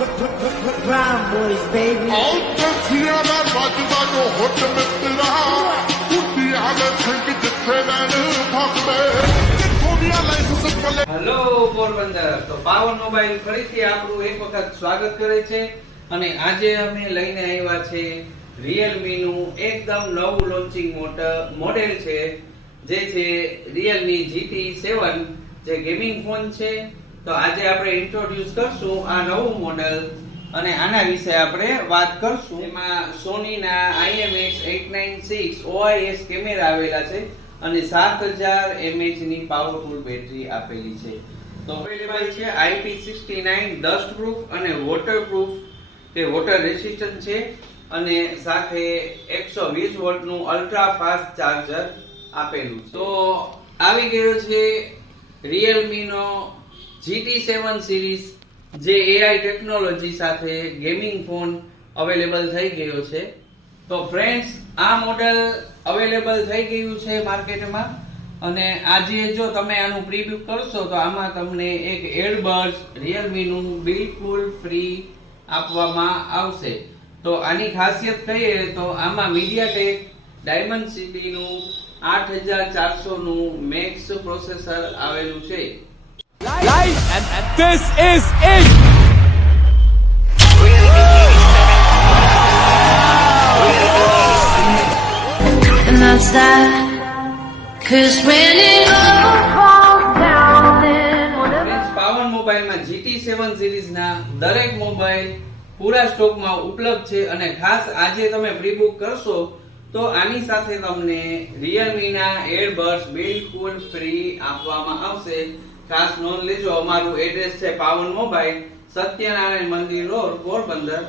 Brown boys, baby. Hello Porbandar, તો પાવન mobile ફરીથી આપણું એક વખત સ્વાગત કરે છે અને આજે અમે લઈને આવ્યા છે Realme નું એકદમ નવું લોન્ચિંગ મોડેલ છે, જે છે Realme GT7, જે ગેમિંગ ફોન છે. તો આજે આપણે ઇન્ટ્રોડ્યુસ કરશું આ નવું મોડેલ અને આના વિશે આપણે વાત કરશું. એમાં સોની ના IMX896 OIS કેમેરા આવેલા છે અને 7000 mAh ની પાવરફુલ બેટરી આપેલી છે. તો અવેલેબલ છે IP69 ડસ્ટ પ્રૂફ અને વોટરપ્રૂફ, તે વોટર રેસિસ્ટન્ટ છે અને સાથે 120 વોટ નું અલ્ટ્રા ફાસ્ટ ચાર્જર આપેલું છે. તો આવી ગયો છે Realme નો GT7 સિરીઝ, જે AI ટેકનોલોજી સાથે ગેમિંગ ફોન અવેલેબલ થઈ ગયો છે. તો ફ્રેન્ડ્સ, આ મોડેલ અવેલેબલ થઈ ગયું છે માર્કેટમાં અને આજે જો તમે આનું પ્રીવ્યુ કરશો તો આમાં તમને એક એરબડ્સ Realme નું બિલકુલ ફ્રી આપવામાં આવશે. તો આની ખાસિયત કહીએ તો આમાં MediaTek Dimensity નું 8400 નું મેક્સ પ્રોસેસર આવેલું છે. And this is it. And that's that. 'Cause when it all falls down, then whatever. પાવન મોબાઈલમાં GT7 સિરીઝના દરેક મોબાઈલ પૂરા સ્ટોકમાં ઉપલબ્ધ છે અને ખાસ આજે તમે પ્રી બુક કરશો તો આની સાથે તમને Realme ના એરબડ્સ બિલકુલ ફ્રી આપવામાં આવશે. ખાસ નોંધ લેજો, અમારું એડ્રેસ છે પાવન મોબાઈલ, સત્યનારાયણ મંદિર રોડ, પોરબંદર.